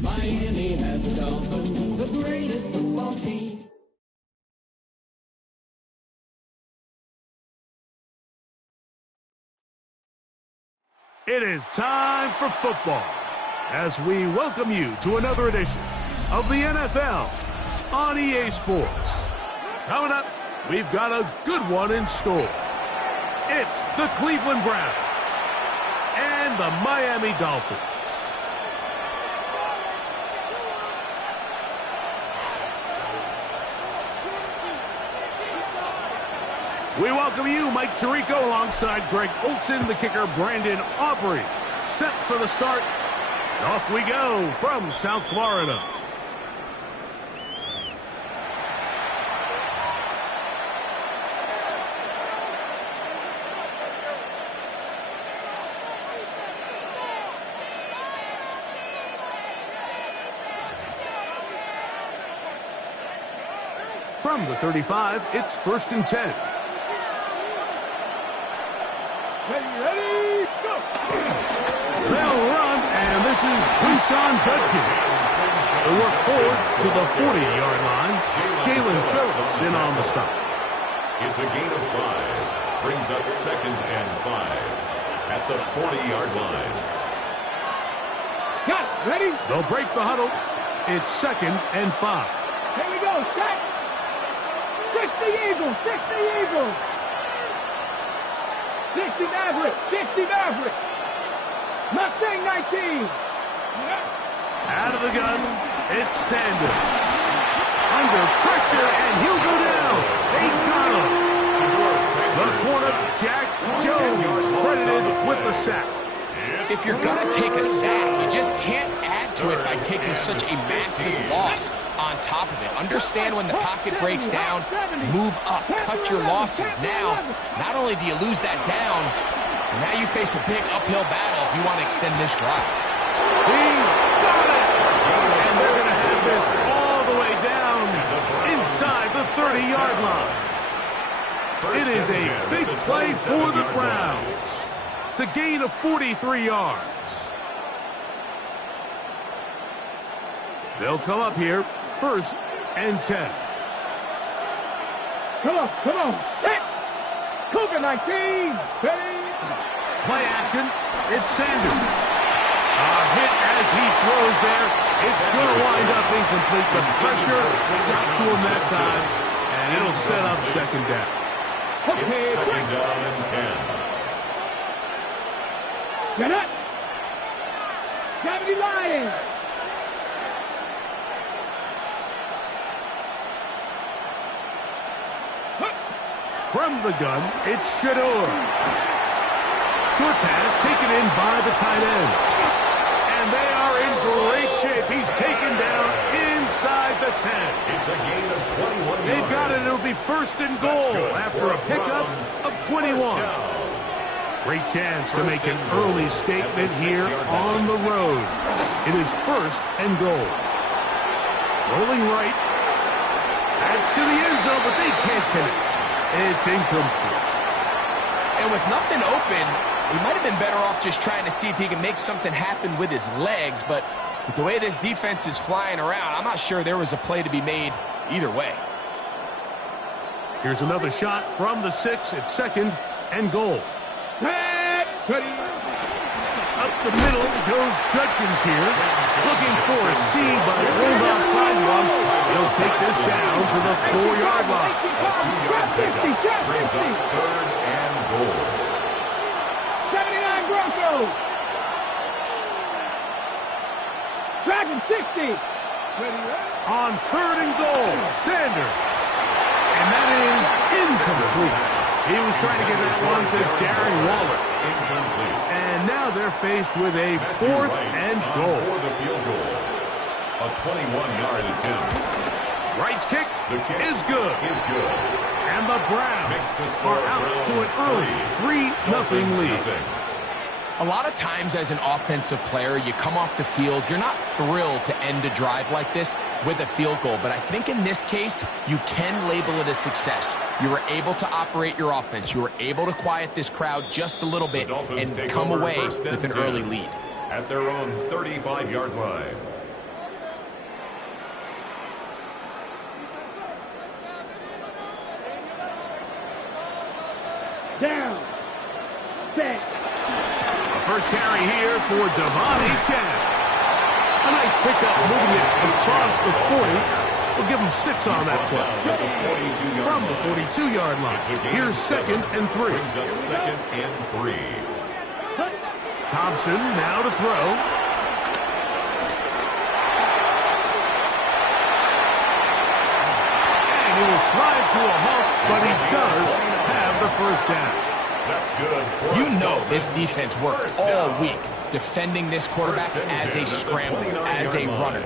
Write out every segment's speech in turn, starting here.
Miami has a Dolphin, the greatest football team. It is time for football as we welcome you to another edition of the NFL on EA Sports. Coming up, we've got a good one in store. It's the Cleveland Browns and the Miami Dolphins. We welcome you, Mike Tirico, alongside Greg Olson, the kicker, Brandon Aubrey. Set for the start. And off we go from South Florida. From the 35, it's 1st and 10. Ready, go! They'll run, and this is Quinshon Judkins. They work forwards to the 40-yard line. Jalen Phillips in on the stop. It's a gain of 5. Brings up 2nd and 5 at the 40-yard line. Got it. Ready? They'll break the huddle. It's 2nd and 5. Here we go. Set. 60 Eagles. 60 Eagles. 60 Maverick. 60 Maverick. Mustang 19. Out of the gun, it's Sanders. Under pressure, and he'll go down. They got him. The corner, Jack Jones, credited with the sack. If you're going to take a sack, you just can't add to it by taking such a massive loss on top of it. Understand when the pocket breaks down, move up, cut your losses. Now, not only do you lose that down, but now you face a big uphill battle if you want to extend this drive. He's got it! And they're going to have this all the way down inside the 30-yard line. It is a big play for the Browns to gain of 43 yards. They'll come up here, 1st and 10. Come on. Set. Cougar 19. Ready? Play action. It's Sanders. A hit as he throws there. It's going to wind up incomplete. The pressure got to him that time, and it'll set up 2nd down. It's 2nd down and 10. Get up. Gravity Lions. From the gun, it's Shador. Short pass taken in by the tight end. And they are in great shape. He's taken down inside the 10. It's a gain of 21 yards. They've got it. It'll be 1st and goal after a pickup of 21. Great chance to make an early statement here on the road. It is 1st and goal. Rolling right. Adds to the end zone, but they can't connect. It's incomplete. And with nothing open, he might have been better off just trying to see if he can make something happen with his legs, but with the way this defense is flying around, I'm not sure there was a play to be made either way. Here's another shot from the 6. It's 2nd and goal. Set. Ready? Up the middle goes Judkins here. Looking for a seam, but will not find one. He'll take this down to the 4-yard line. A 2-yard pickup brings up 3rd and goal. 79 Broncos. Dragon 60. Ready? On 3rd and goal, Sanders. And that is incomplete. He was trying to get that one to Darren Waller. Incomplete. And now they're faced with a 4th and goal. For the field goal. A 21-yard attempt. Wright's kick is good. And the Browns are out to an early 3-0 lead. A lot of times as an offensive player, you come off the field, you're not thrilled to end a drive like this with a field goal. But I think in this case, you can label it a success. You were able to operate your offense. You were able to quiet this crowd just a little bit and come away with an early lead. At their own 35-yard line. here for Devontae Chan. A nice pickup moving it across the 40. We'll give him 6 on that play. From the 42-yard line. Here's 2nd and 3. Brings up 2nd and 3. Thompson now to throw. And he will slide to a halt, but he does have the first down. That's good. You know this defense worked all week defending this quarterback as a scrambler, as a runner.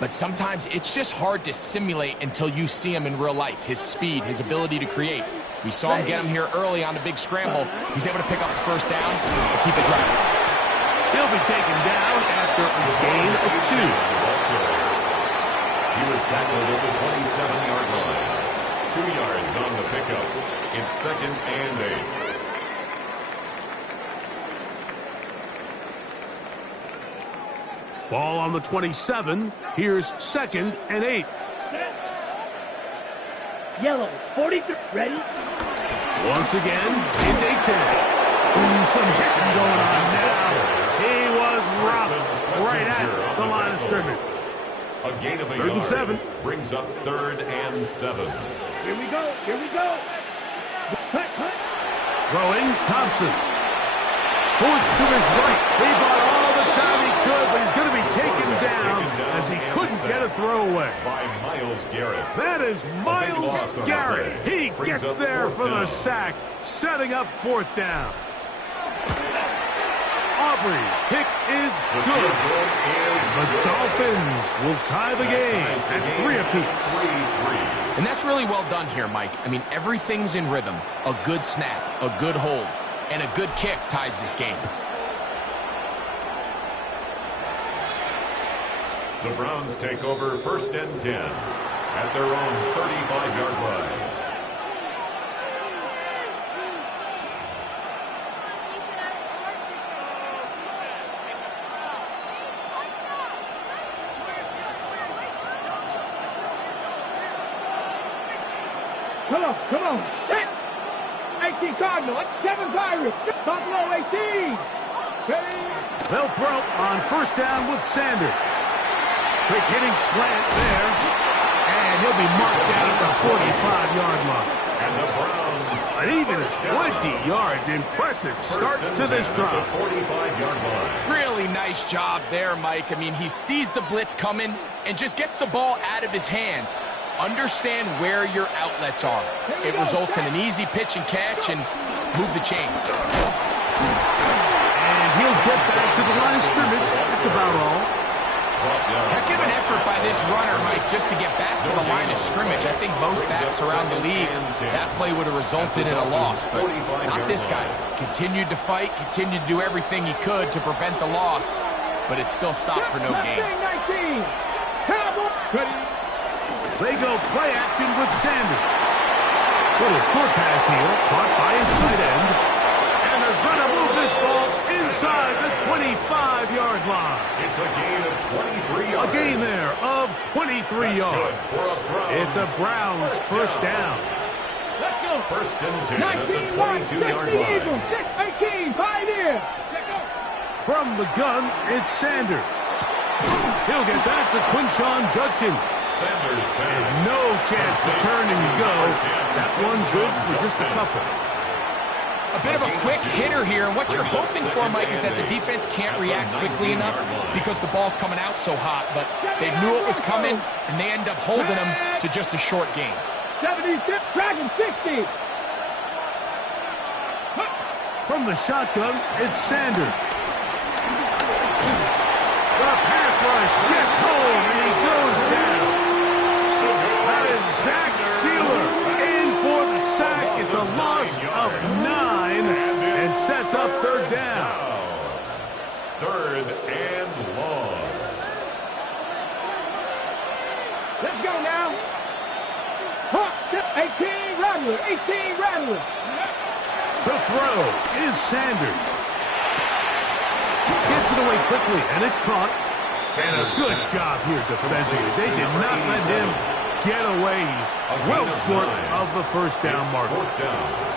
But sometimes it's just hard to simulate until you see him in real life. His speed, his ability to create. We saw him get him here early on the big scramble. He's able to pick up the first down and keep it driving. He'll be taken down after a gain of 2. He was tackled at the 27-yard line. 2 yards on the pickup. It's 2nd and 8. Ball on the 27. Here's 2nd and 8. Yellow, 43, ready? Once again, it's a 10. Ooh, some hitting going on now. He was rocked right at the line of scrimmage. A gain of a 3rd and yard 7. Brings up 3rd and 7. Here we go, here we go. Cut, cut. Throwing, Thompson. Forced to his right. He bought all the time he could, but he's going to be taken down as he couldn't get a throwaway. By Myles Garrett. That is Myles Garrett. He gets there for the sack, setting up 4th down. Aubrey's kick is good. The Dolphins will tie the game at 3 apiece. And that's really well done here, Mike. I mean, everything's in rhythm. A good snap, a good hold, and a good kick ties this game. The Browns take over 1st and 10 at their own 35-yard line. Come on, set. 18 Cardinal, 7 Pirates, Buffalo 18. Ready? They'll throw on 1st down with Sanders. Quick hitting slant there, and he'll be marked down at the 45-yard line. And the Browns An even 20 yards. Impressive start to this drive. 45-yard line. Really nice job there, Mike. I mean, he sees the blitz coming and just gets the ball out of his hands. Understand where your outlets are. It results in an easy pitch and catch and move the chains. And he'll get back to the line of scrimmage. That's about all. Heck of an effort by this runner, Mike, just to get back to the line of scrimmage. I think most backs around the league, that play would have resulted in a loss, but not this guy. Continued to fight, continued to do everything he could to prevent the loss, but it still stopped for no gain. 19. Ready? They go play action with Sanders. Little short pass here, caught by his tight end. And they're going to move this ball inside the 25-yard line. It's a gain of 23 yards. A gain there of 23 yards. It's a Browns first down. Let's go. 1st and 10 at the 19-1, 22-yard the line. Eagles, 6-18, Pioneers. From the gun, it's Sanders. He'll get that to Quinshon Judkins. Sanders And no chance to turn and go. That one good for just a couple. A bit of a quick hitter here, and what you're hoping for, Mike, is that the defense can't react quickly enough because the ball's coming out so hot, but they knew it was coming, and they end up holding them to just a short game. 76, Dragon 60. From the shotgun, it's Sanders. The pass rush gets home, and he goes down. That is Zach Sealer in for the sack. It's a loss of 9 and sets up 3rd down. 3rd and long. Let's go now. 18 Rattler, 18 Rattler. To throw is Sanders. Gets it away quickly, and it's caught. And a good job here defensively. They did not let him get away. He's well short of the first down mark. 4th down.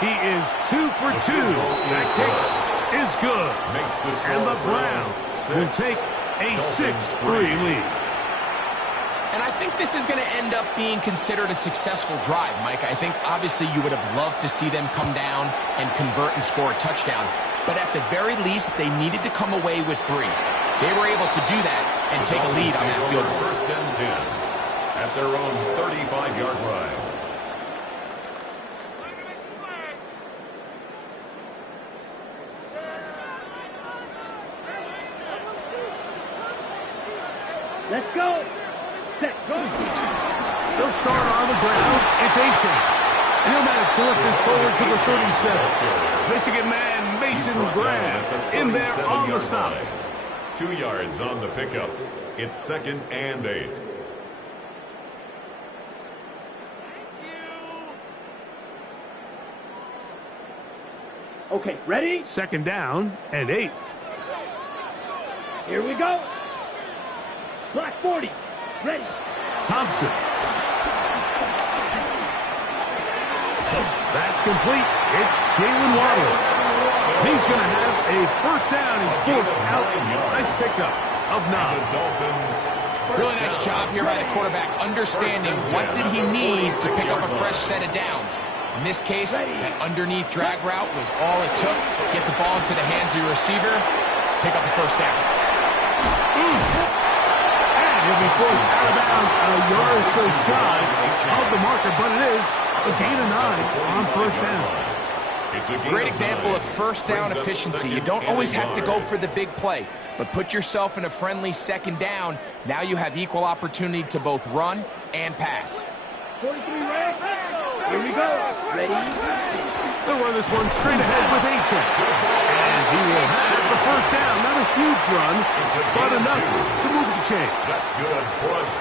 He is 2 for 2. That kick is good. And the Browns will take a 6-3 lead. And I think this is going to end up being considered a successful drive, Mike. I think obviously you would have loved to see them come down and convert and score a touchdown. But at the very least, they needed to come away with 3. They were able to do that and take a lead on that field goal. First and 10 at their own 35-yard line. Let's go. Set, go. They'll start on the ground. It's A-Chain. And he'll manage to lift this forward to the 37. Michigan man Mason Graham in there on the stop. 2 yards on the pickup. It's 2nd and 8. Okay, ready? 2nd down and 8. Here we go. Black 40. Ready. Thompson. That's complete. It's Jalen Waddle. He's going to have a first down. He's forced out. Nice pickup of 9. Really nice job here by the quarterback, understanding what did he need to pick up a fresh set of downs. In this case, that underneath drag route was all it took. Get the ball into the hands of your receiver, pick up a first down. And he'll be forced out of bounds a yard or so shy of the marker, but it is a gain of 9 on first down. Great example of first down efficiency. You don't always have to go for the big play, but put yourself in a friendly 2nd down. Now you have equal opportunity to both run and pass. 43 right. Here we go. Ready? They'll run this one straight ahead with A-Chain. And he will have the first down. Not a huge run, but enough to move the chain. That's good.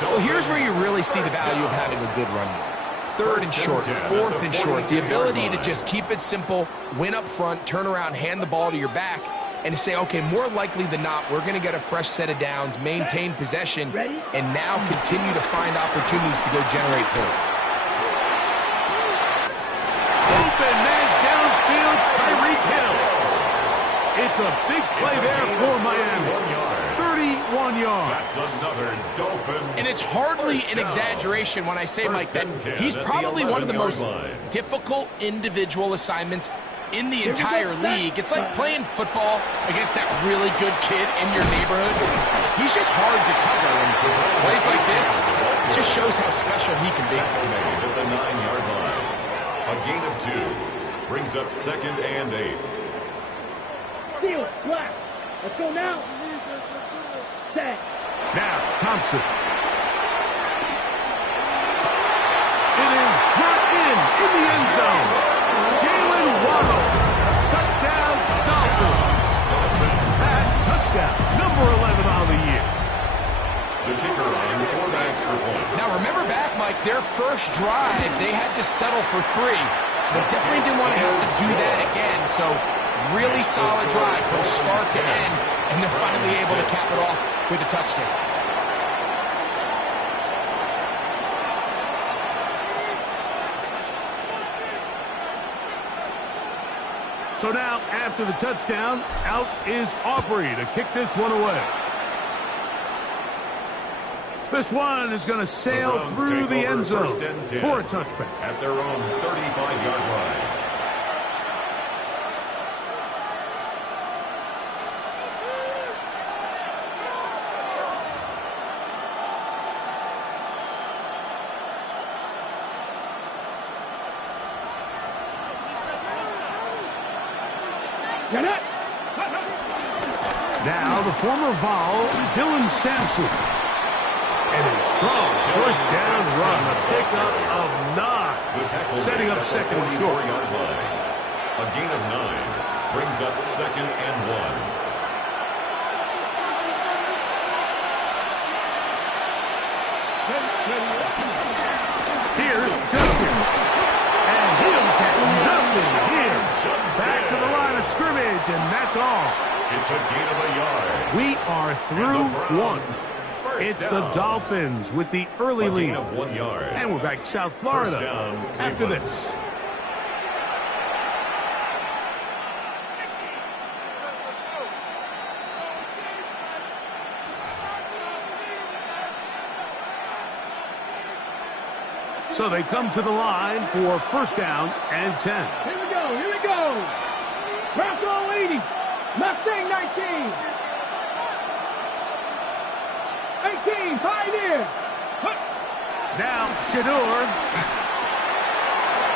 Well, here's where you really see the value of having a good run. 3rd and short, 4th and short. The ability to just keep it simple, win up front, turn around, hand the ball to your back, and to say, okay, more likely than not, we're going to get a fresh set of downs, maintain possession, and now continue to find opportunities to go generate points. Open man downfield, Tyreek Hill. It's a big play there for Miami. 31 yards. That's another Dolphins. And it's hardly an exaggeration when I say, Mike, that he's probably one of the most difficult individual assignments in the entire league. It's like playing football against that really good kid in your neighborhood. He's just hard to cover, and plays like this, it just shows how special he can be. Made at the 9-yard line. A gain of 2 brings up 2nd and 8. Steal. Black. Let's go now. Set. Now, Thompson. It is brought in the end zone. Jalen Waddle. Touchdown, Dolphins. That touchdown, number 11 on the year. The kicker on 4 backs for point. Now, remember back, Mike, their first drive, they had to settle for 3. So they definitely didn't want to have to do that again. So really solid drive from start to end, and they're finally able to cap it off with a touchdown. So now, after the touchdown, out is Aubrey to kick this one away. This one is going to sail through the end zone for a touchback. At their own 35-yard line. Now the former Vol, Dylan Sampson. And a strong first down run, a pickup of 9, setting up 2nd and short. A gain of 9 brings up 2nd and 1. Here's Justin. And he'll get nothing here. Back to the line of scrimmage, and that's all. It's a gain of a yard. We are through once. It's the Dolphins with the early lead. Of 1 yard. And we're back to South Florida after this. So they come to the line for first down and 10. Here we go, here we go. Bronco 80, Mustang 19. 18, Pioneer. Now, Shador.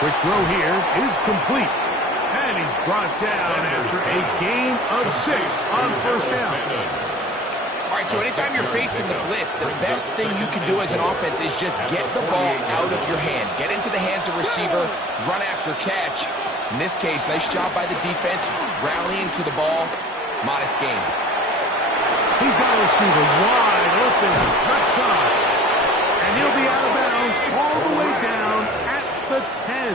Quick throw here is complete. And he's brought down after a gain of 6 on first down. All right, so anytime you're facing the blitz, the best thing you can do as an offense is just get the ball out of your hand. Get into the hands of receiver, run after catch. In this case, nice job by the defense, rallying to the ball. Modest gain. He's got a receiver wide open, left side. And he'll be out of bounds all the way down at the 10.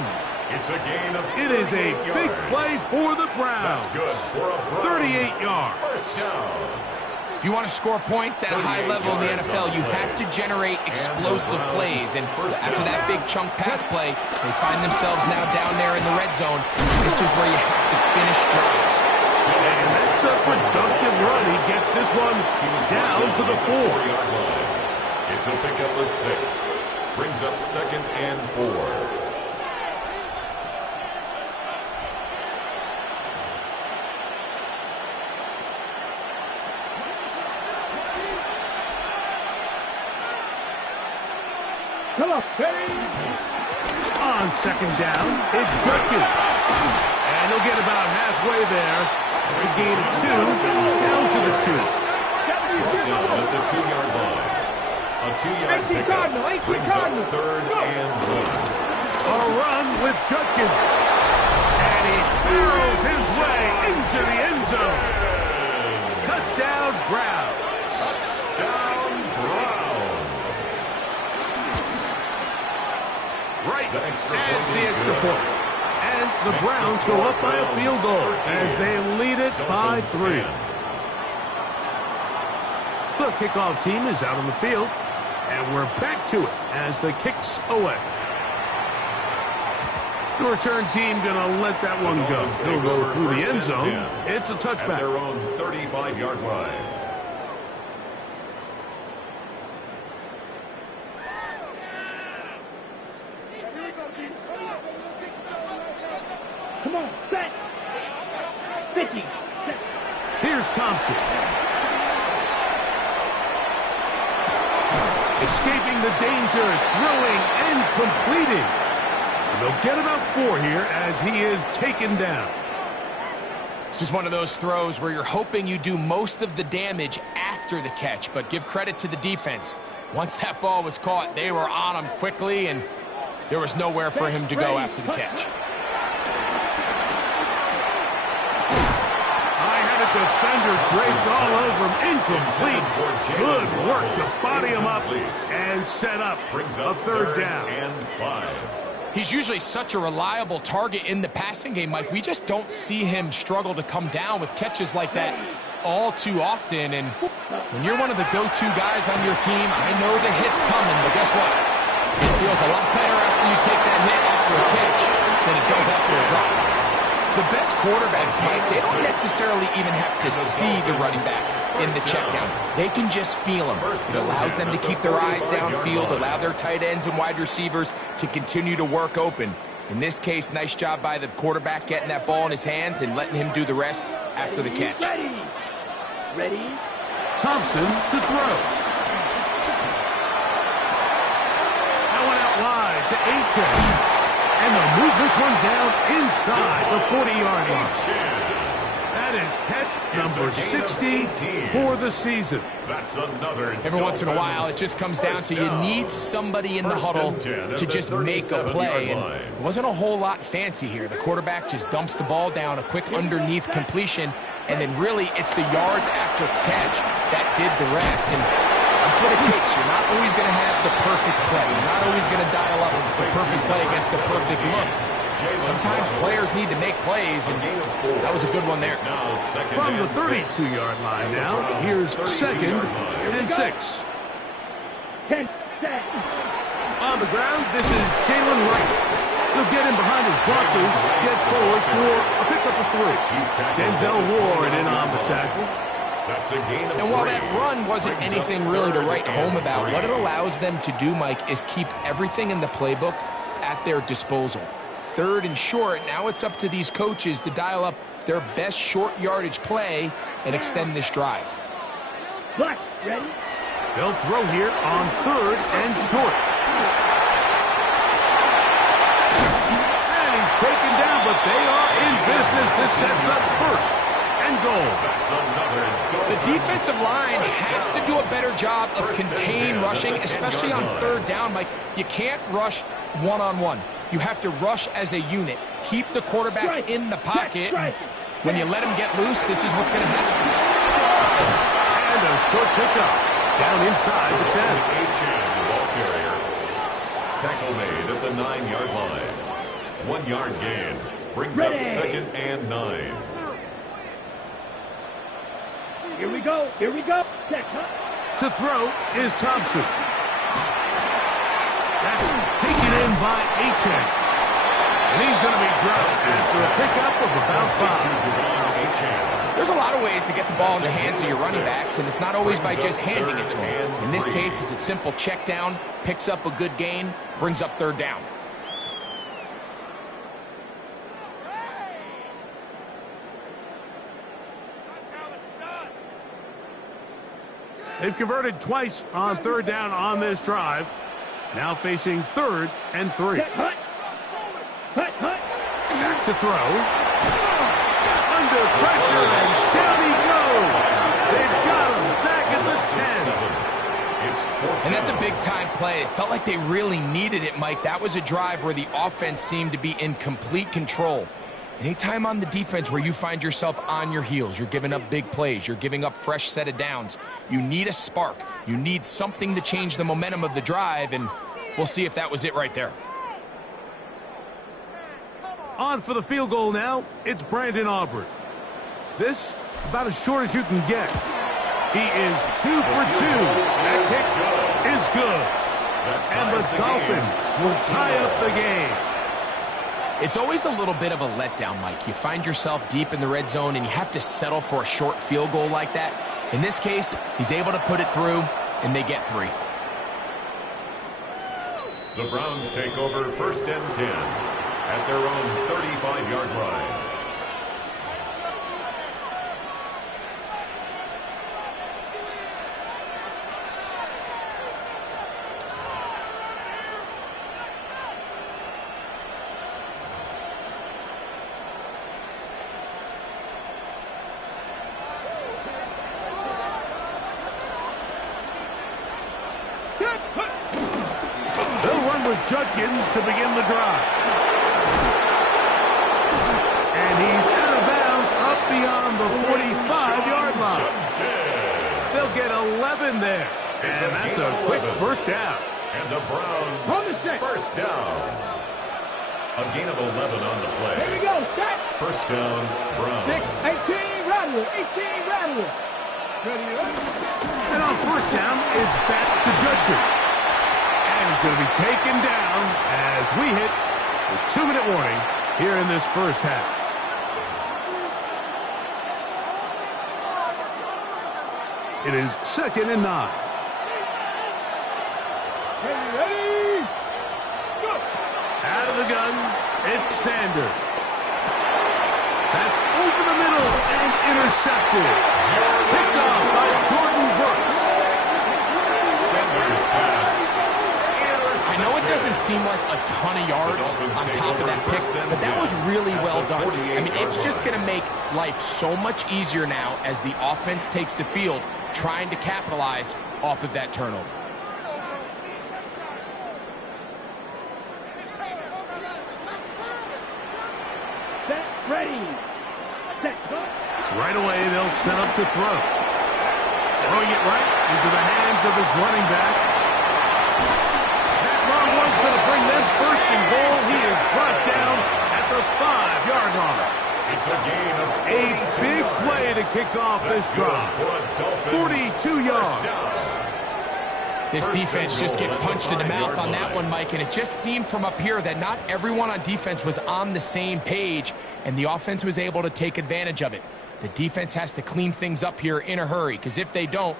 It's a gain of It is a big play for the Browns. That's good for a Browns 38 yards. first down. If you want to score points at a high level in the NFL, you have to generate explosive plays. And after that big chunk pass play, they find themselves now down there in the red zone. This is where you have to finish drives. And that's a productive run. He gets this one down to the 4-yard line. It's a pickup of 6. Brings up second and 4. Come on, ready? On second down, it's Durkin. And he'll get about halfway there. It's a gain of 2, down to the 2. Down at the 2-yard line. A 2-yard pickup brings up third and 1. A run with Durkin. And he barrels his way into the end zone. Touchdown, Browns. Touchdown, Browns. Right, Adds the extra point. And the Browns go up by a field goal as they lead it by 3. The kickoff team is out on the field, and we're back to it as the kick's away. The return team going to let that one go. Still go through the end zone. It's a touchback. At their own 35-yard line. Come on, set. 50. Here's Thompson. Escaping the danger, throwing and completing. And they'll get about 4 here as he is taken down. This is one of those throws where you're hoping you do most of the damage after the catch, but give credit to the defense. Once that ball was caught, they were on him quickly, and there was nowhere for him to go after the catch. Defender draped all over him, incomplete. Good work to body him up and set up a third down. And 5. He's usually such a reliable target in the passing game, Mike. We just don't see him struggle to come down with catches like that all too often. And when you're one of the go-to guys on your team, I know the hit's coming, but guess what? It feels a lot better after you take that hit after a catch than it does after a drop. The best quarterbacks, Mike, they don't necessarily even have to see the running back in the check down. They can just feel him. It allows them to keep their eyes downfield, allow their tight ends and wide receivers to continue to work open. In this case, nice job by the quarterback getting that ball in his hands and letting him do the rest after the catch. Ready? Thompson to throw. That one out wide to H.A. And they'll move this one down inside the 40-yard line. That is catch number 60 for the season. That's another. Every once in a while, it just comes down to you need somebody in the huddle to just make a play. And it wasn't a whole lot fancy here. The quarterback just dumps the ball down, a quick underneath completion, and then really it's the yards after catch that did the rest. And that's what it takes. You're not always going to have the perfect play. You're not always going to dial up the perfect play against the perfect look. Sometimes players need to make plays, and that was a good one there. From the 32-yard line now, here's second and 6. 10 On the ground, this is Jalen Wright. He'll get in behind his blockers, get forward for a pickup of 3. Denzel Ward in on the tackle. That's a gain of And while 3. that run wasn't Brings anything up really to 3rd write home and about, 3. what it allows them to do, Mike, is keep everything in the playbook at their disposal. 3rd and short, now it's up to these coaches to dial up their best short yardage play and extend this drive. Black, ready? They'll throw here on 3rd and short. And he's taken down, but they are in business. This sets up 1st and goal. That's another The defensive line has to do a better job of contain rushing, especially on 3rd down. Mike, you can't rush one-on-one. You have to rush as a unit. Keep the quarterback in the pocket. When you let him get loose, this is what's going to happen. And a short pickup down inside the 10. the ball carrier. Tackle made at the 9-yard line. 1-yard gain. Brings up 2nd and 9. Here we go. Here we go. Check, To throw is Thompson. That's taken in by Achane. And he's going to be dropped after a pickup of about 5. There's a lot of ways to get the ball in the hands of your running backs, and it's not always by just handing it to them. In this case, it's a simple check down, picks up a good gain, brings up 3rd down. They've converted twice on 3rd down on this drive. Now facing 3rd and 3. Hut. Back to throw. Under pressure, and down he goes. They've got him back at the 10. And that's a big-time play. It felt like they really needed it, Mike. That was a drive where the offense seemed to be in complete control. Anytime on the defense where you find yourself on your heels, you're giving up big plays, you're giving up fresh set of downs, you need a spark. You need something to change the momentum of the drive, and we'll see if that was it right there. On for the field goal now, it's Brandon Aubrey. This, about as short as you can get. He is 2 for 2. That kick is good. And the Dolphins will tie up the game. It's always a little bit of a letdown, Mike. You find yourself deep in the red zone, and you have to settle for a short field goal like that. In this case, he's able to put it through, and they get 3. The Browns take over 1st and 10 at their own 35-yard line. They'll run with Judkins to begin the drive. And he's out of bounds up beyond the 45-yard line. They'll get 11 there. And that's a quick 1st down. And the Browns 1st down. A gain of 11 on the play. Here we go. Set. 1st down, Browns. 18, rattle. 18, rattle. And on 1st down, it's back to Judkins. And he's going to be taken down as we hit the 2-minute warning here in this 1st half. It is 2nd and 9. Ready? Go. Out of the gun, it's Sanders. That's over the middle and intercepted. Picked off by Jordan Brooks. Sanders pass. I know it doesn't seem like a ton of yards on top of that pick, but that was really well done. I mean, it's just going to make life so much easier now as the offense takes the field, trying to capitalize off of that turnover. Set. Ready. Set. Go. Right away, they'll set up to throw. Throwing it right into the hands of his running back. That long one's going to bring them 1st and goal. He is brought down at the 5-yard line. It's a gain of A big play to kick off this drive. 42 yards. This defense just gets punched in the mouth on that one, Mike, and it just seemed from up here that not everyone on defense was on the same page, and the offense was able to take advantage of it. The defense has to clean things up here in a hurry, because if they don't,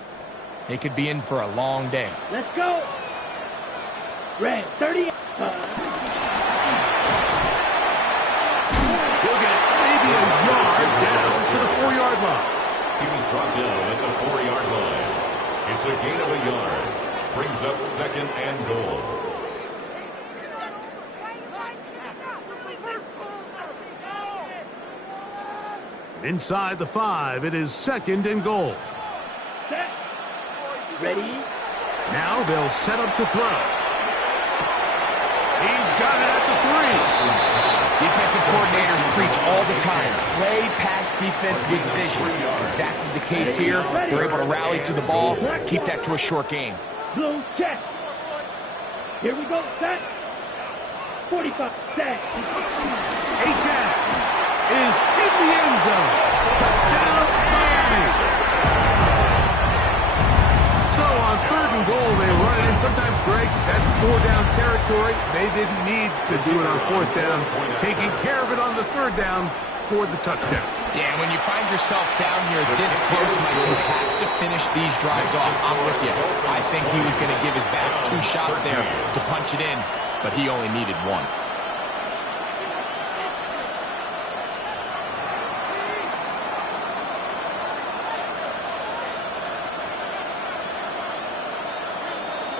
they could be in for a long day. Let's go. Red, 30. He'll get maybe a yard down to the 4-yard line. He was brought down at the 4-yard line. It's a gain of a yard. Brings up 2nd and goal. Inside the 5, it is 2nd and goal. Set. Ready. Now they'll set up to throw. He's got it at the 3. Defensive coordinators preach all the time, play pass defense with vision. It's exactly the case here. They're able to rally to the ball, keep that to a short game. Blue check. Here we go. Set. 45. Set. H.N. is in the end zone. Touchdown, Miami. So on 3rd and goal, they run it in. Sometimes, Greg, that's 4-down territory. They didn't need to do it on 4th down. Taking care of it on the 3rd down for the touchdown. Yeah, when you find yourself down here this close, Mike, you have to finish these drives off. I'm with you. I think he was going to give his back 2 shots there to punch it in, but he only needed 1.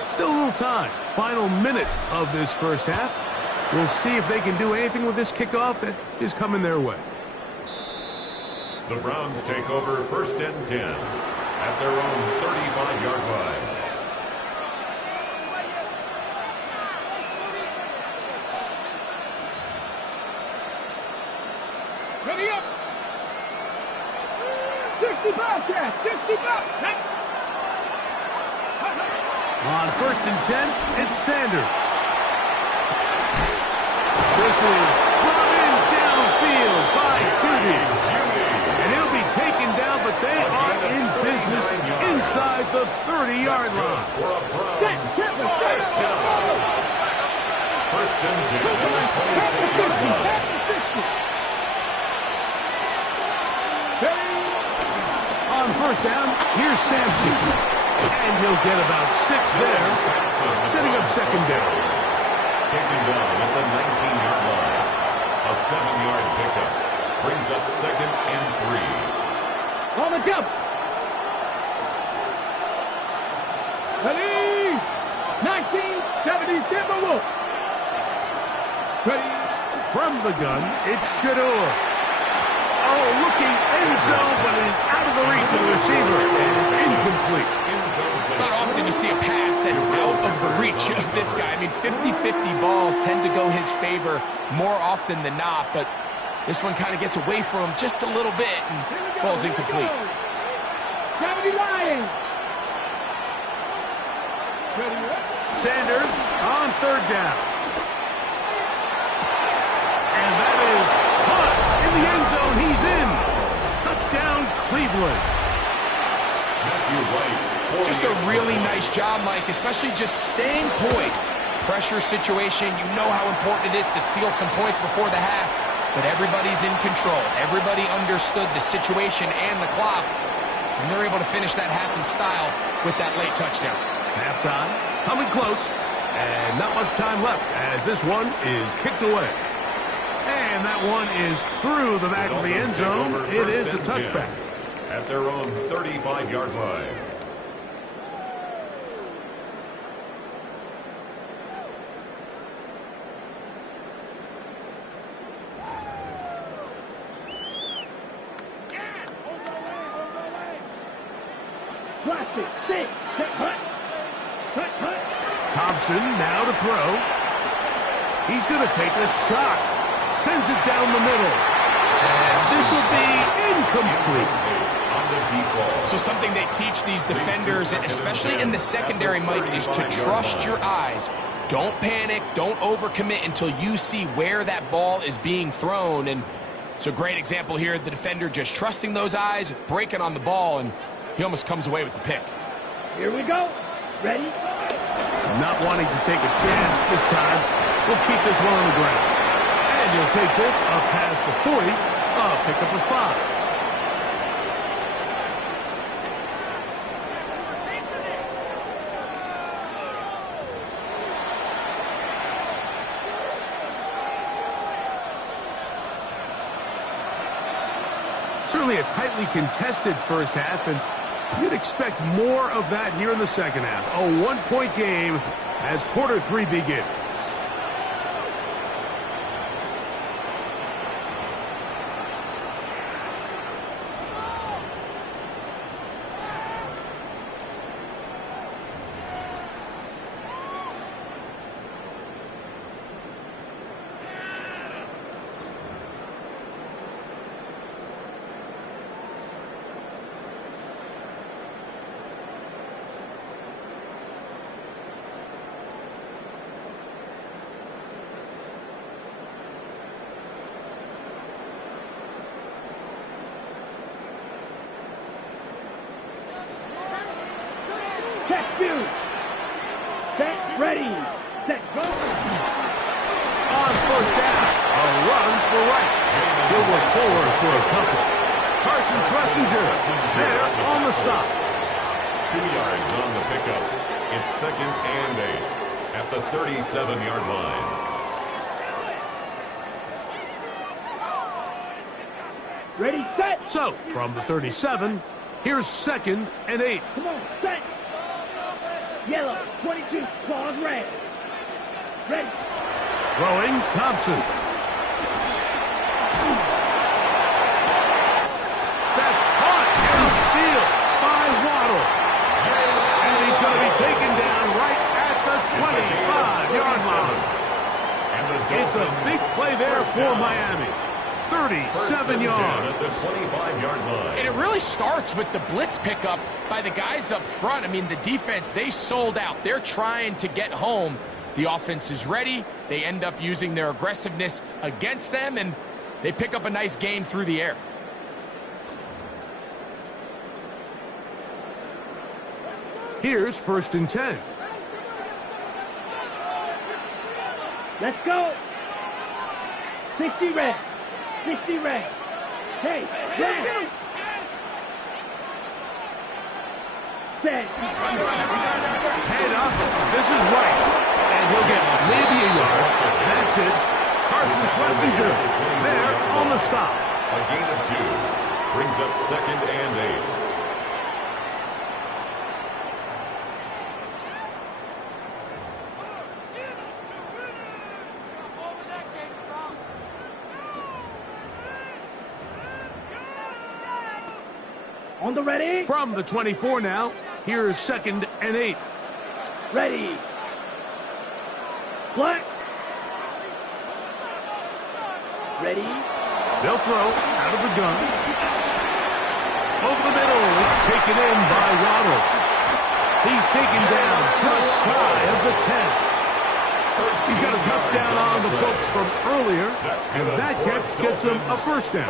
Still a little time. Final minute of this first half. We'll see if they can do anything with this kickoff that is coming their way. The Browns take over 1st and 10 at their own 35-yard line. Ready up. 65, Cash. 65. On 1st and 10, it's Sanders. This is brought in downfield by Judy. And he'll be taken down, but they are in business inside the 30-yard line. First and 10 at the 26-yard line. On 1st down, here's Sampson. And he'll get about 6 there, setting up 2nd down. Taken down at the 19-yard line. A 7-yard pickup brings up 2nd and 3. On the jump. Ready. 1970 Timberwolves. Ready. From the gun, it's Shador. Oh, looking end zone, but it is out of the reach of the receiver and incomplete. It's not often you see a pass that's out of the reach of this guy. I mean, 50-50 balls tend to go his favor more often than not, but this one kind of gets away from him just a little bit and falls incomplete. Gravity line. Sanders on 3rd down. And that is caught in the end zone. He's in. Touchdown, Cleveland. Matthew Wright. Just a really nice job, Mike, especially just staying poised. Pressure situation, you know how important it is to steal some points before the half, but everybody's in control. Everybody understood the situation and the clock, and they're able to finish that half in style with that late touchdown. Halftime coming close, and not much time left as this one is kicked away. And that one is through the back of the end zone. It is a touchback. At their own 35-yard line. Plastic, stick, hut. Thompson now to throw. He's going to take a shot. Sends it down the middle. And this will be incomplete. So something they teach these defenders, especially in the secondary, Mike, is to trust your eyes. Don't panic. Don't overcommit until you see where that ball is being thrown. And it's a great example here. The defender just trusting those eyes, breaking on the ball, and he almost comes away with the pick. Here we go. Ready? Not wanting to take a chance this time. We'll keep this one on the ground. And he'll take this up past the 40. Pick up a 5. Certainly a tightly contested first half, and you'd expect more of that here in the second half. A one-point game as quarter 3 begins. Check, view. Set, ready, set, go. On first down, a run for right. He'll work forward for a couple. Carson Schlesinger there on the stop. 2 yards on the pickup. It's 2nd and 8 at the 37-yard line. Ready, set. So, from the 37, here's 2nd and 8. Come on, set. Yellow, 22, claws red. Ready. Throwing, Thompson. That's caught downfield by Waddle. And he's going to be taken down right at the 25-yard line. It's a big play there for Miami. 37 yards. At the 25-yard line. And it really starts with the blitz pickup by the guys up front. I mean, the defense, they sold out. They're trying to get home. The offense is ready. They end up using their aggressiveness against them, and they pick up a nice gain through the air. Here's 1st and 10. Let's go. 60 red. 60 red. Hey, red. Set. Head up. This is right. And he'll get maybe a yard. That's it. Carson Schlesinger there on the stop. A gain of 2 brings up 2nd and 8. On the ready. From the 24 now, here's 2nd and 8. Ready. Black. Ready. They'll throw out of the gun. Over the middle, it's taken in by Waddle. He's taken down just shy of the 10. He's got a touchdown on the books from earlier, and that catch gets him a first down.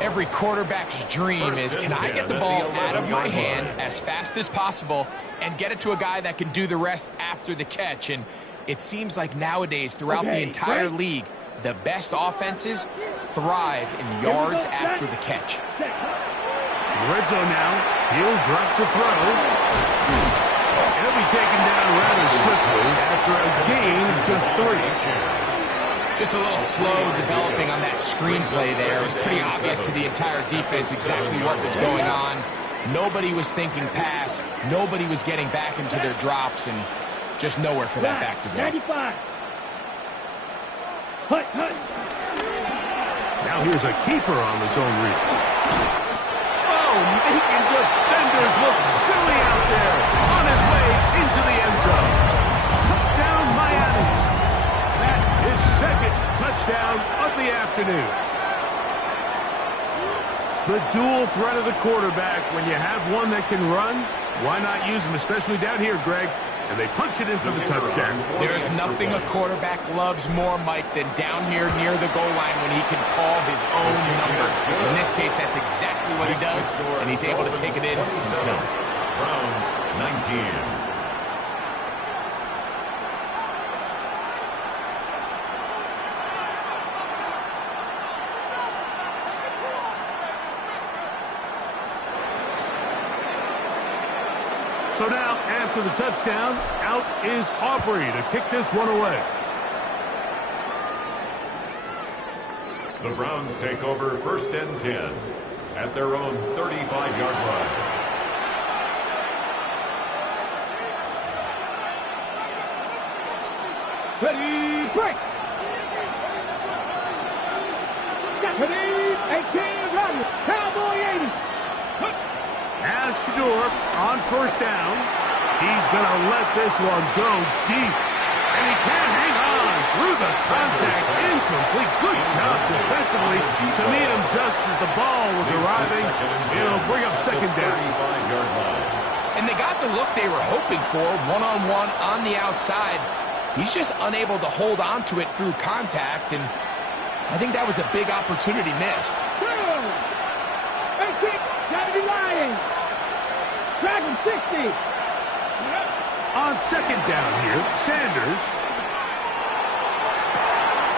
Every quarterback's dream is, can I get the ball out of my hand as fast as possible and get it to a guy that can do the rest after the catch? And it seems like nowadays throughout the entire league, the best offenses thrive in yards after the catch. Red zone now. He'll drop to throw. He'll be taken down rather swiftly after a gain of just 3. Just a little slow developing on that screenplay there. It was pretty obvious to the entire defense exactly what was going on. Nobody was thinking pass. Nobody was getting back into their drops, and just nowhere for that back to go. 95. Hut, hut. Now here's a keeper on the zone reach. Oh, making defenders look silly out there on his way into the end zone. Touchdown, Miami. That is 2nd touchdown of the afternoon. The dual threat of the quarterback. When you have one that can run, why not use him, especially down here, Greg? And they punch it in for the touchdown. There's nothing a quarterback loves more, Mike, than down here near the goal line when he can call his own numbers. In this case, that's exactly what he does, and he's able to take it in himself. Browns 19. So now, after the touchdown, out is Aubrey to kick this one away. The Browns take over 1st and 10. at their own 35-yard line. Ready, break. Ready, 18, run. Cowboy 80. As Shador on first down. He's going to let this one go deep. And he can't hang on through the contact. Incomplete. Good job defensively to meet him just as the ball was arriving. It'll bring up second down. And they got the look they were hoping for, one-on-one on the outside. He's just unable to hold on to it through contact, and I think that was a big opportunity missed. 18, Kennedy lying. Dragon 60. On second down here, Sanders.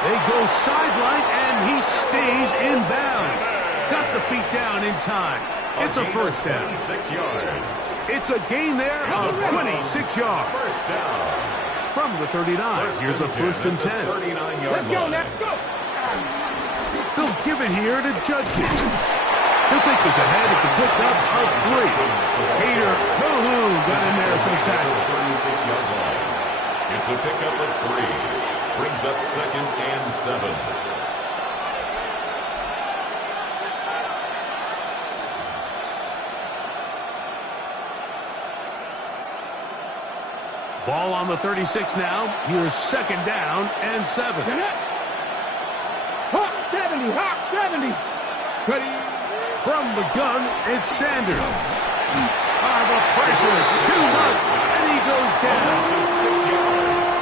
They go sideline, and he stays in bounds. Got the feet down in time. It's a first down. 26 yards. It's a gain there of 26 yards. First down. From the 39, here's a first and 10. 39-yard Let's go, line. let's go. They'll give it here to Judkins. He'll take this ahead. It's a pickup of 3. Peter Calhoun got in there for the tackle. 36-yard line. It's a pickup of 3. Brings up second and 7. Ball on the 36 now. Here's second down and 7. Hawk 70, Hawk 70. Ready. From the gun, it's Sanders. The pressure is too much, and he goes down. 6 yards.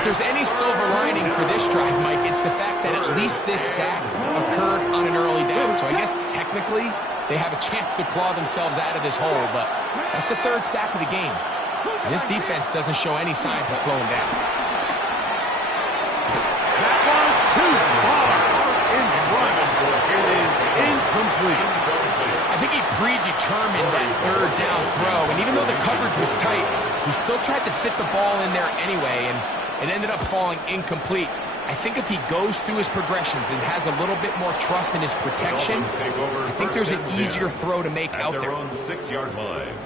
If there's any silver lining for this drive, Mike, it's the fact that at least this sack occurred on an early down. So I guess technically they have a chance to claw themselves out of this hole, but that's the 3rd sack of the game. This defense doesn't show any signs of slowing down. That one too far in front. It is incomplete. I think he predetermined that 3rd down throw, and even though the coverage was tight, he still tried to fit the ball in there anyway, and it ended up falling incomplete. I think if he goes through his progressions and has a little bit more trust in his protection, I think there's an easier throw to make out there. At their own 6-yard line.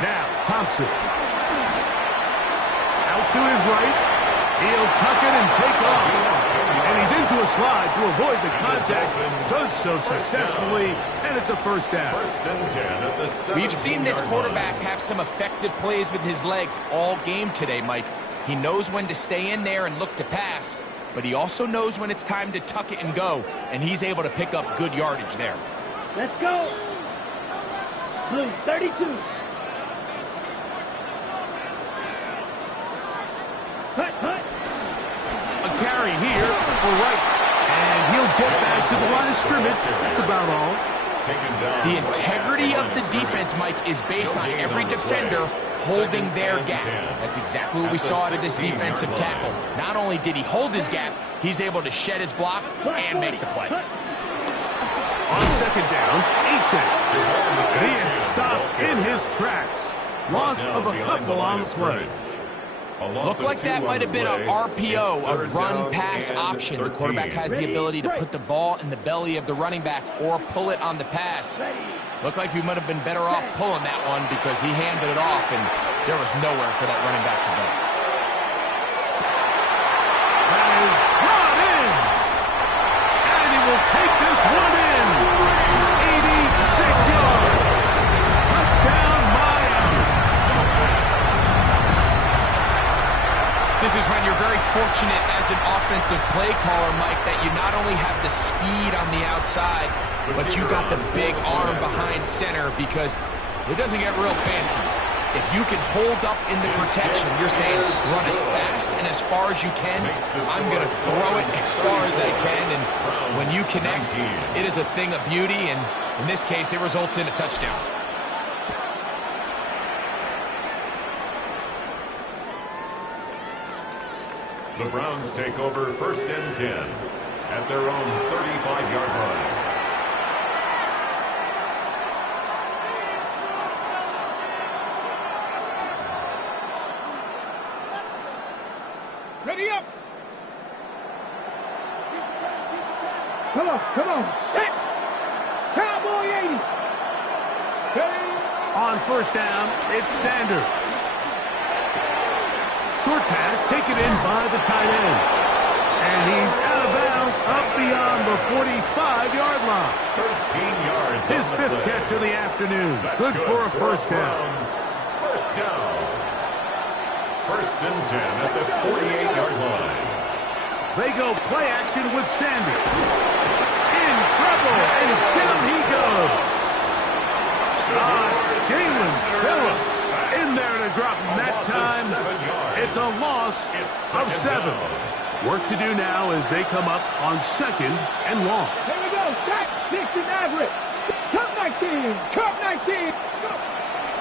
Now, Thompson. Out to his right. He'll tuck it and take off. And he's into a slide to avoid the contact. Does so successfully, and it's a first down. First and 10 at the 17-yard We've seen this quarterback have some effective plays with his legs all game today, Mike. He knows when to stay in there and look to pass, but he also knows when it's time to tuck it and go, and he's able to pick up good yardage there. Let's go. Blue 32. Hut, hut. A carry here for Wright. And he'll get back to the line of scrimmage. That's about all. The integrity of the defense, Mike, is based on every defender holding their gap. That's exactly what we saw out of this defensive tackle. Not only did he hold his gap, he's able to shed his block and make the play. On second down, Etienne. He is stopped in his tracks. Loss of a couple on the play. Looked like that might have been an RPO, a run-pass option. The quarterback has the ability to put the ball in the belly of the running back or pull it on the pass. Looked like we might have been better off pulling that one because he handed it off, and there was nowhere for that running back to go. That is brought in. And he will take this one in. 86 yards. Touchdown, Miami. This is when you're very fortunate as an offensive play caller, Mike, that you not only have the speed on the outside, but you got the big arm behind center because it doesn't get real fancy. If you can hold up in the protection, you're saying run as fast and as far as you can. I'm going to throw it as far as I can, and when you connect, it is a thing of beauty, and in this case, it results in a touchdown. The Browns take over first and 10 at their own 35-yard line. Ready up. Come on. Set. Cowboy 80. Ready. On first down, it's Sanders. Short pass taken in by the tight end. And he's out of bounds up beyond the 45-yard line. 13 yards. His fifth catch of the afternoon. Good for a first down. First down. First and 10 at the 48-yard line. They go play action with Sanders. In trouble, and down he goes. Jalen Phillips in there to drop him that time. It's a loss of 7. Work to do now as they come up on second and long. Here we go. Set. 60 average. Cup 19. Cup 19. Go.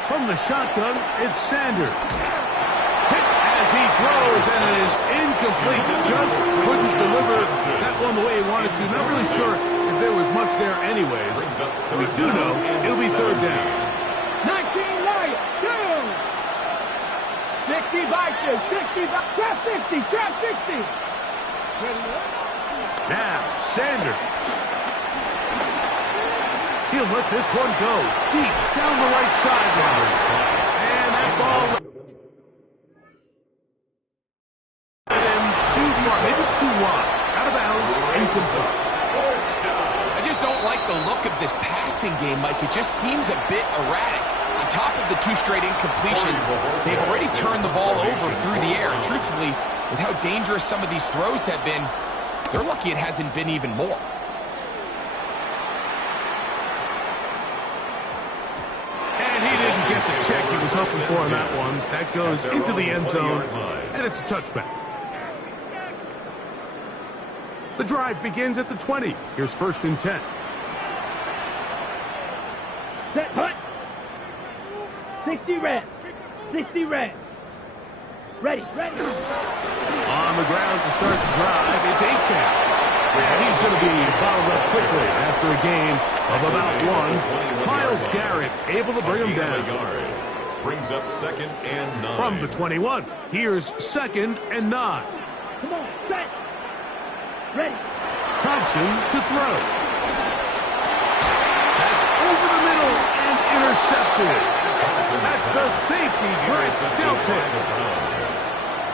From the shotgun, it's Sanders. Hit as he throws, and it is incomplete. Just couldn't deliver that one the way he wanted to. Not really sure if there was much there anyways. We do know it'll be third down. 19 Lions. 2. 60 Vikings. 60. Trap 60. Trap 60. Now, Sanders. He'll let this one go deep down the right sideline. And that ball hit him too far, maybe too wide. Out of bounds, incomplete. I just don't like the look of this passing game, Mike. It just seems a bit erratic. On top of the 2 straight incompletions, they've already turned the ball over through the air. And truthfully, with how dangerous some of these throws have been, they're lucky it hasn't been even more. And he didn't get the check he was hoping for on that one. That goes into the end zone, and it's a touchback. The drive begins at the 20. Here's first and 10. Set. Hut. 60 red. 60 red. Ready. On the ground to start the drive, it's Achane. And he's going to be bottled up quickly after a gain of about 1. Myles Garrett able to bring him down. Brings up second and 9. From the 21, here's second and 9. Come on. Set. Ready. Thompson to throw. That's over the middle and intercepted. That's the safety, Chris Delpit.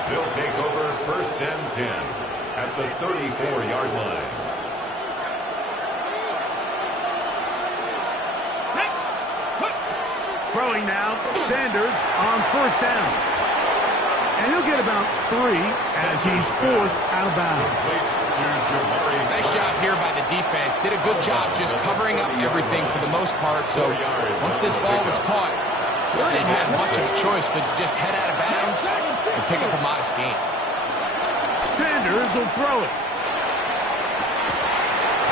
They'll take over first and 10 at the 34-yard line. Throwing now, Sanders on first down. And he'll get about 3 as he's forced out of bounds. Nice job here by the defense. Did a good job just covering up everything for the most part. So once this ball was caught, they didn't have much of a choice but to just head out of bounds and pick up a modest gain. Sanders will throw it.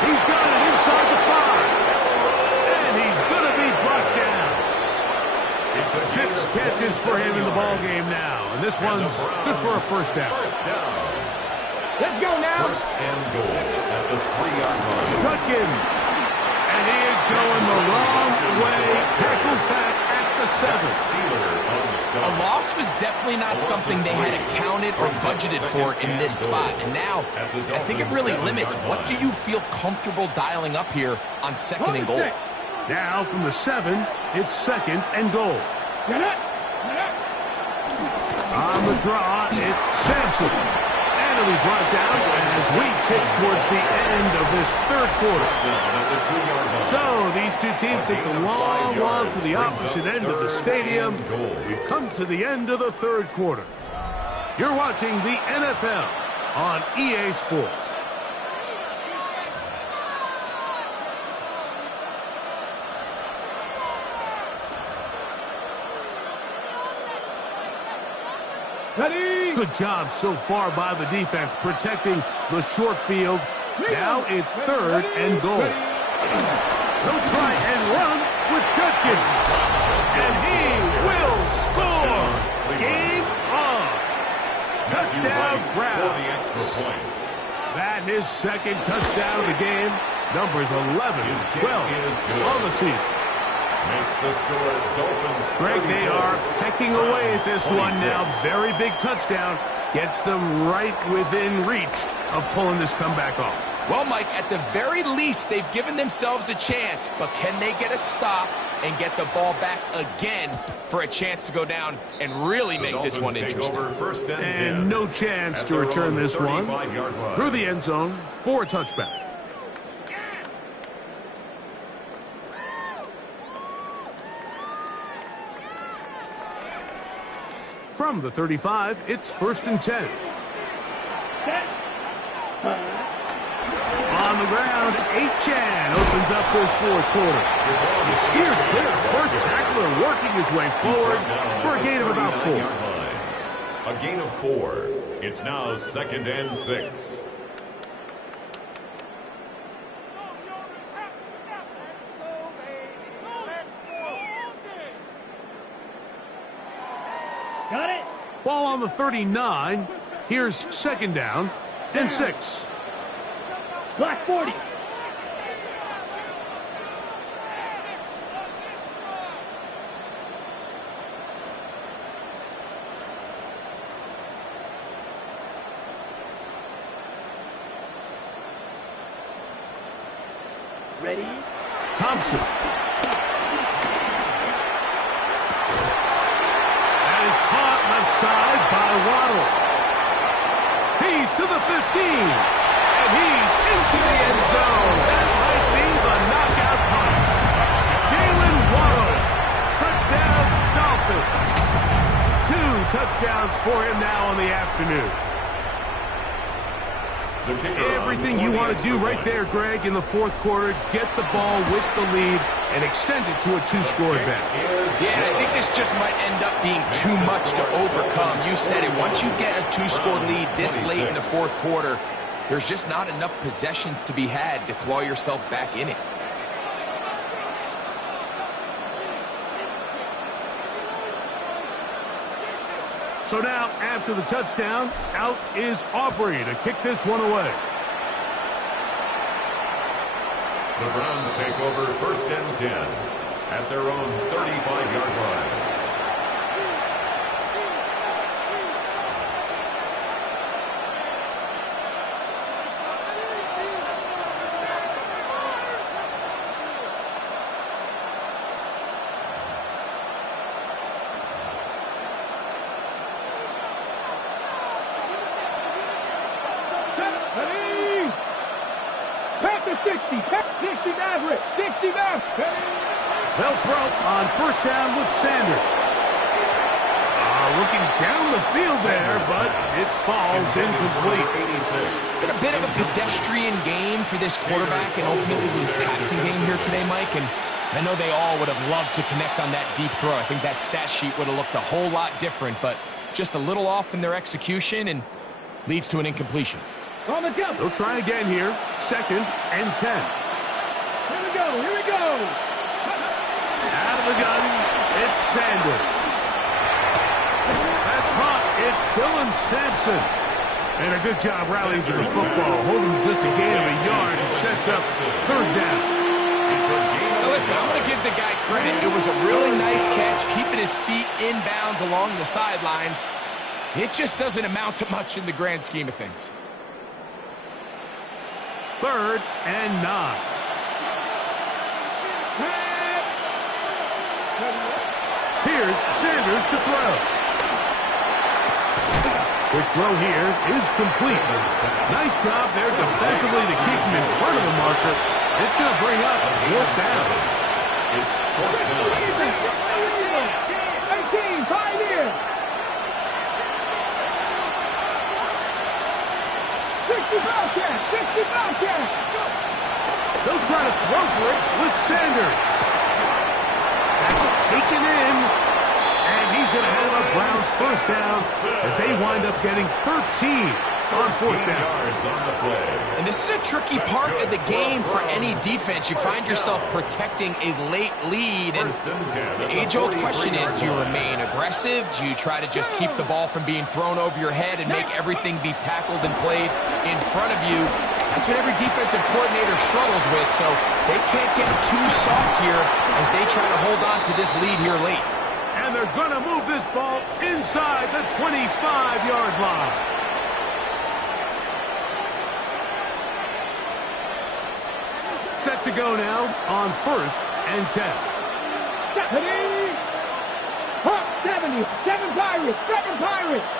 He's got it inside the 5. And he's going to be brought down. 6 catches for him in the ball game now. And this one's good for a first down. Let's go now. First and goal at the 3-yard line. Judkins. And he is going the wrong way. Tackled back at the 7. A loss was definitely not something they had accounted or budgeted for in this spot. And now, I think it really limits what do you feel comfortable dialing up here on second and goal. Now from the 7, it's second and goal. On the draw, it's Sampson. And it'll be brought down as we tick towards the end of this third quarter. So these two teams take the long walk to the opposite end of the stadium. We've come to the end of the third quarter. You're watching the NFL on EA Sports. Ready. Good job so far by the defense protecting the short field. Now it's third and goal. He'll try and run with Judkins. And he will score. Game on. Touchdown Browns. That his second touchdown of the game. Numbers 11 and 12 on the season. Makes the score Dolphins. Greg, they are pecking away at this one now. Very big touchdown. Gets them right within reach of pulling this comeback off. Well, Mike, at the very least, they've given themselves a chance, but can they get a stop and get the ball back again for a chance to go down and really make this one interesting? First and 10. And no chance to return this one through the end zone for a touchback. From the 35, it's 1st and 10. On the ground, Chan opens up this fourth quarter. The Skiers clear. First tackler working his way forward for a gain of about 4. A gain of 4. It's now 2nd and 6. Got it. Ball on the 39. Here's 2nd down and 6. Black 40. Ready? Thompson. That is caught left side by Waddle. He's to the 15. And he's into the end zone. That might be the knockout punch. Jalen Waddle. Touchdown, Dolphins. 2 touchdowns for him now on the afternoon. Everything you want to do right there, Greg, in the fourth quarter, get the ball with the lead and extend it to a 2-score advantage. Yeah, and I think this just might end up being too much to overcome. You said it. Once you get a 2-score lead this late in the fourth quarter, there's just not enough possessions to be had to claw yourself back in it. So now, after the touchdown, out is Aubrey to kick this one away. The Browns take over 1st and 10 at their own 35-yard line. Pack to 60. 60 Maverick. 60 Maverick. They'll throw on 1st down with Sanders. Looking down the field there, but it falls incomplete. It's been a bit of a pedestrian game for this quarterback and ultimately his passing game here today, Mike. And I know they all would have loved to connect on that deep throw. I think that stat sheet would have looked a whole lot different, but just a little off in their execution and leads to an incompletion. On the jump. They'll try again here. 2nd and 10. Here we go. Here we go. Out of the gun, it's Sanders. That's hot. It's Dylan Sampson. And a good job rallying to the football. Holding just a gain of a yard and sets up 3rd down. Now listen, I'm going to give the guy credit. It was a really nice catch, keeping his feet inbounds along the sidelines. It just doesn't amount to much in the grand scheme of things. 3rd and 9. Here's Sanders to throw. Quick throw here is complete. Nice job there defensively to keep him in front of the marker. It's going to bring up 4th down. It's 4th down. 18, 5 here. 60 Bobcat. 60 Bobcat. They'll try to throw for it with Sanders. That's taken in. And he's going to have a Browns 1st down as they wind up getting 13 on 4th down. Yards on the play. And this is a tricky part of the game for any defense. You find yourself protecting a late lead. And the age-old question is, do you remain aggressive? Do you try to just keep the ball from being thrown over your head and make everything be tackled and played in front of you? That's what every defensive coordinator struggles with. So they can't get too soft here as they try to hold on to this lead here late. And they're they're going to move this ball inside the 25-yard line. Set to go now on 1st and 10. 70, 7 Pirates, 7 Pirates.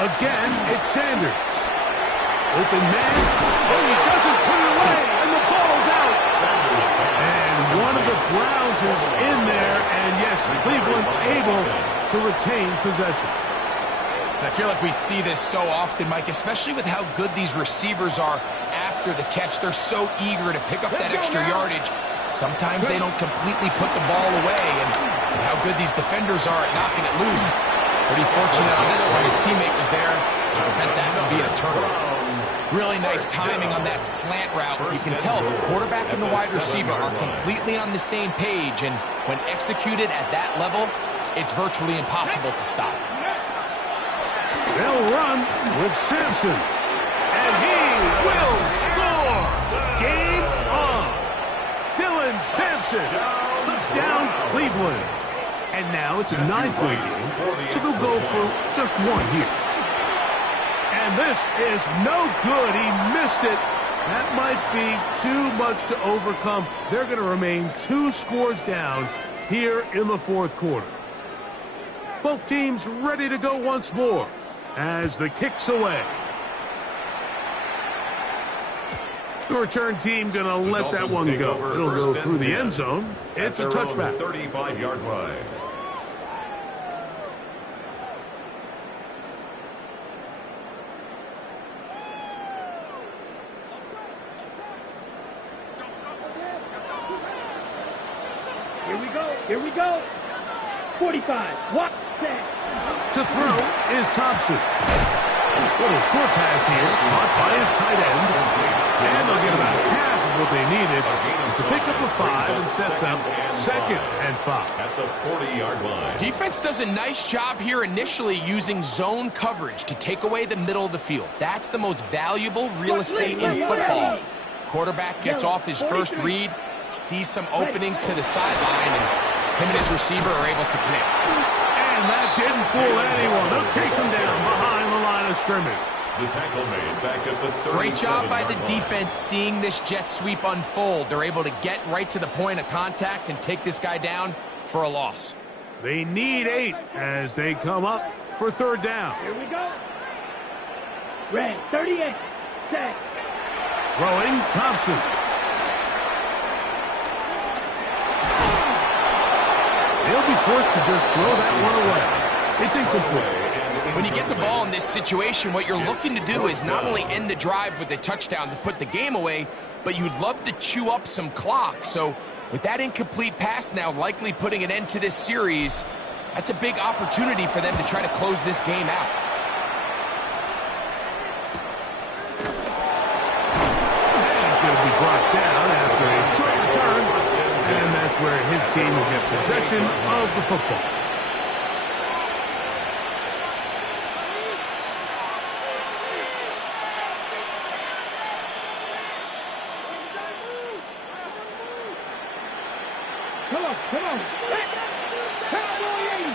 Again, it's Sanders. Open man. Oh, he doesn't put it away, and the ball's out. And one of the Browns is in there, and yes, Cleveland able to retain possession. I feel like we see this so often, Mike, especially with how good these receivers are after the catch. They're so eager to pick up that extra yardage. Sometimes they don't completely put the ball away, and with how good these defenders are at knocking it loose. Pretty fortunate when his teammate was there to prevent that from being a turnover. Really nice timing on that slant route. You can tell the quarterback and the wide receiver are completely on the same page, and when executed at that level, it's virtually impossible to stop. They'll run with Sampson, and he will score. Game on. Dylan Sampson, touchdown Cleveland. And now it's a 9-point game, so they'll go for just one here. And this is no good. He missed it. That might be too much to overcome. They're going to remain 2 scores down here in the 4th quarter. Both teams ready to go once more as the kick's away. The return team going to let that one go. It'll go through the end zone. It's a touchback. 35-yard line. Here we go. 45. What? To throw is Thompson. Little short pass here, caught by his tight end. And they'll get about half of what they needed to pick up a 5 and sets up 2nd and 5. At the 40-yard line. Defense does a nice job here initially using zone coverage to take away the middle of the field. That's the most valuable real estate in football. Quarterback gets off his first read, sees some openings to the sideline, and him and his receiver are able to connect. And that didn't fool anyone. They'll chase him down behind the line of scrimmage. The tackle made back at the 37-yard line. Great job by the defense seeing this jet sweep unfold. They're able to get right to the point of contact and take this guy down for a loss. They need 8 as they come up for 3rd down. Here we go. Red, 38. Set. Throwing Thompson. They'll be forced to just throw that one away. It's incomplete. When you get the ball in this situation, what you're looking to do is not only end the drive with a touchdown to put the game away, but you'd love to chew up some clock. So with that incomplete pass now likely putting an end to this series, that's a big opportunity for them to try to close this game out. And it's going to be brought down after a short return. And that's where his team will get possession of the football. Come on. Cowboy 80.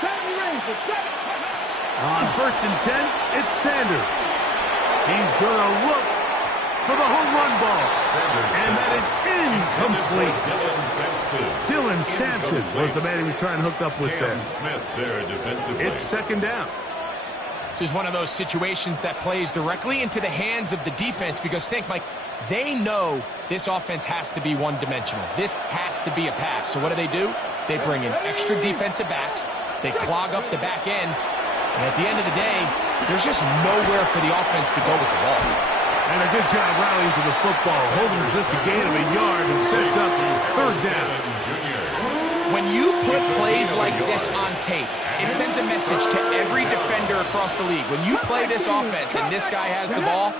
70 Rangers. On 1st and 10, it's Sanders. He's going to look for the home run ball. And that is incomplete. Dylan Sampson was the man he was trying to hook up with there. Smith there defensively. It's 2nd down. This is one of those situations that plays directly into the hands of the defense because think, Mike, they know this offense has to be one-dimensional. This has to be a pass. So what do? They bring in extra defensive backs. They clog up the back end. And at the end of the day, there's just nowhere for the offense to go with the ball. And a good job rallying to the football, holding just a gain of a yard and sets up 3rd down. When you put plays like this on tape, it sends a message to every defender across the league. When you play this offense and this guy has the ball,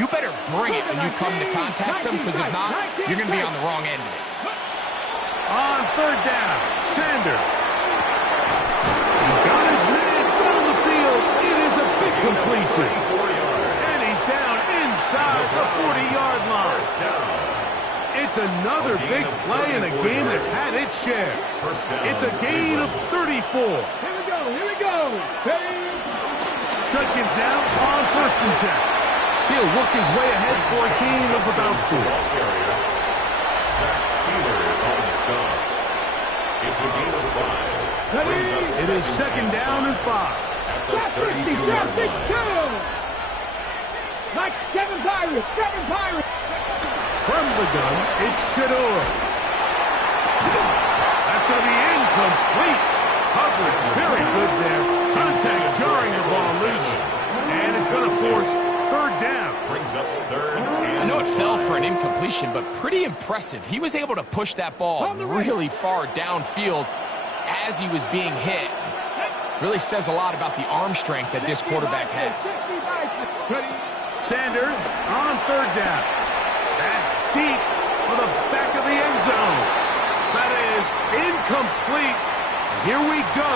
you better bring it when you come to contact him, because if not, you're going to be on the wrong end of it. On 3rd down, Sanders. He's got his man down the field. It is a big completion. And he's down inside the 40-yard line. It's another big play in a game that's had its share. It's a gain of 34. Here we go. Ready? Judkins now on 1st and 10. He'll work his way ahead for a gain of about 4. Zach Sealer on the stop. It's a gain of 5. It is 2nd down and 5. At the 32-yard line. Like seven Pirates. From the gun, it's Shador. That's going to be incomplete. Coverage very good there. Contact jarring the ball loose. And it's going to force 3rd down. Brings up 3rd and I know it fell for an incompletion, but pretty impressive. He was able to push that ball really far downfield as he was being hit. Really says a lot about the arm strength that this quarterback has. Sanders on 3rd down. That's deep for the back of the end zone. That is incomplete. Here we go.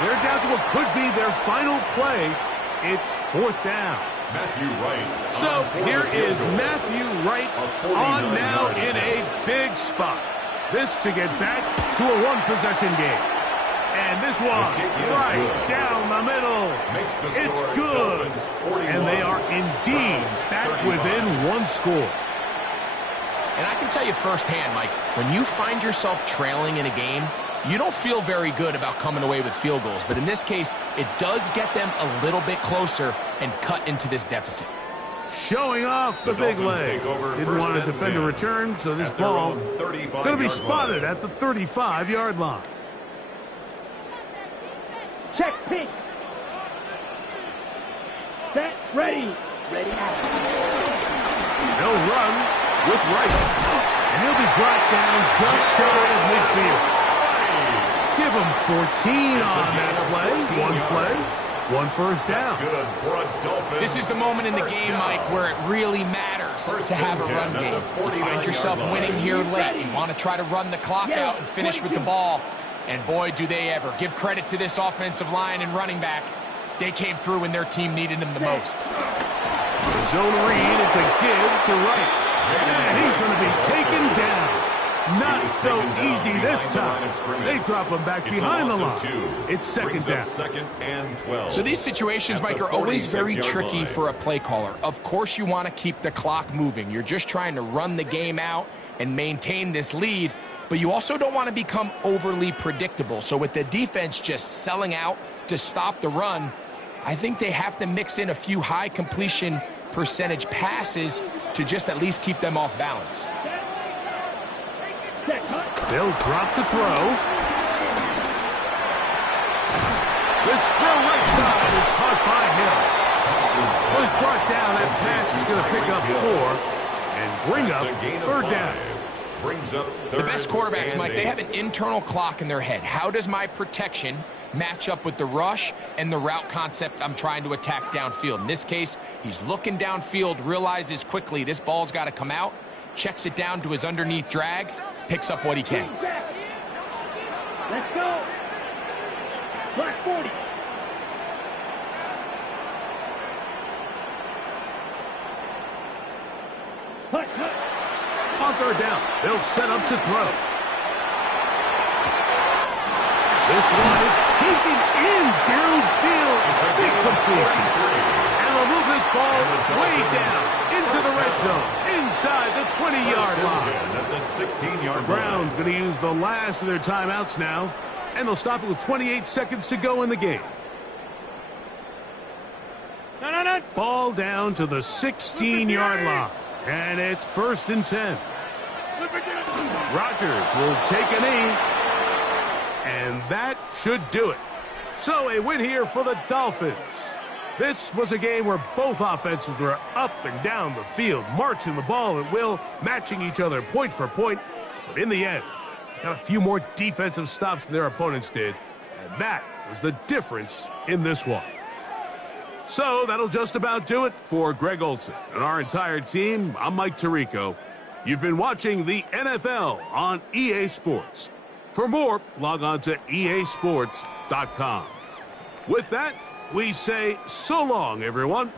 They're down to what could be their final play. It's 4th down. Matthew Wright. So here is Matthew Wright on now in a big spot. This to get back to a 1-possession game. And this one right down the middle. It's good. And they are indeed back within 1 score. And I can tell you firsthand, Mike, when you find yourself trailing in a game, you don't feel very good about coming away with field goals. But in this case, it does get them a little bit closer and cut into this deficit. Showing off the big leg. Didn't want to defend a return, so this ball going to be spotted at the 35-yard line. Check pitch. Set. Ready. They'll run with Wright. And he'll be brought down just shy of midfield. Give him 14 on that play. 1 play, 1 first down. This is the moment in the game, Mike, where it really matters to have a run game. You find yourself winning here late. You want to try to run the clock out and finish with the ball. And boy, do they ever. Give credit to this offensive line and running back. They came through when their team needed them the most. The zone read, it's a give to Wright. And he's going to be taken down. Not so easy this time. They drop him back behind the line. It's 2nd down. 2nd and 12. So these situations, Mike, are always very tricky for a play caller. Of course you want to keep the clock moving. You're just trying to run the game out and maintain this lead. But you also don't want to become overly predictable. So with the defense just selling out to stop the run, I think they have to mix in a few high completion percentage passes to just at least keep them off balance. They'll drop to throw. This throw right side is caught by Hill. Was brought down. That pass is going to pick up 4 and bring up 3rd down. The best quarterbacks, Mike, they have an internal clock in their head. How does my protection match up with the rush and the route concept I'm trying to attack downfield? In this case, he's looking downfield, realizes quickly this ball's got to come out, checks it down to his underneath drag, picks up what he can. Let's go. Black 40. On 3rd down, they'll set up to throw. This one is taken in downfield. Big completion. And they'll move this ball way down into the red zone, inside the 20-yard line. At the 16-yard Browns going to use the last of their timeouts now, and they'll stop it with 28 seconds to go in the game. Ball down to the 16-yard line, and it's 1st and 10. Rodgers will take a knee, and that should do it. So a win here for the Dolphins. This was a game where both offenses were up and down the field, marching the ball at will, matching each other point for point. But in the end, got a few more defensive stops than their opponents did, and that was the difference in this one. So that'll just about do it for Greg Olson and our entire team. I'm Mike Tirico. You've been watching the NFL on EA Sports. For more, log on to easports.com. With that, we say so long, everyone.